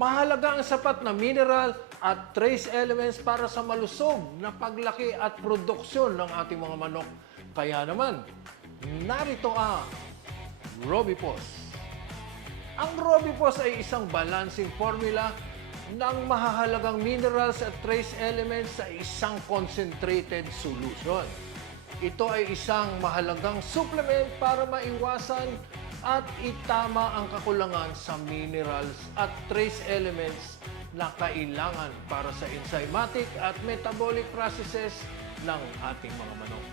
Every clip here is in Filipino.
Mahalaga ang sapat na mineral at trace elements para sa malusog na paglaki at produksyon ng ating mga manok. Kaya naman, narito ang Robipos. Ang Robipos ay isang balancing formula ng mahahalagang minerals at trace elements sa isang concentrated solution. Ito ay isang mahalagang supplement para maiwasan at itama ang kakulangan sa minerals at trace elements na kailangan para sa enzymatic at metabolic processes ng ating mga manok.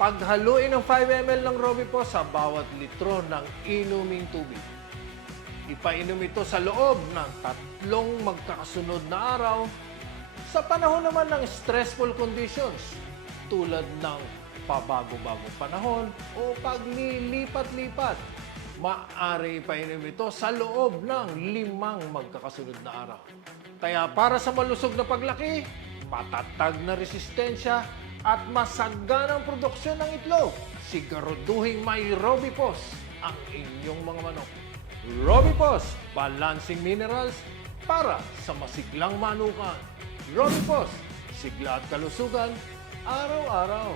Paghaluin ng 5 ml ng Robipos sa bawat litro ng inuming tubig. Ipainom ito sa loob ng 3 magkakasunod na araw sa panahon naman ng stressful conditions tulad ng pabago-bagong panahon o paglilipat-lipat. Maaari ipainom ito sa loob ng 5 magkakasunod na araw. Kaya para sa malusog na paglaki, patatag na resistensya at masaganang produksyon ng itlog, siguraduhin may Robipos ang inyong mga manok. Robipos, balancing minerals para sa masiglang manukan. Robipos, sigla at kalusugan, araw-araw.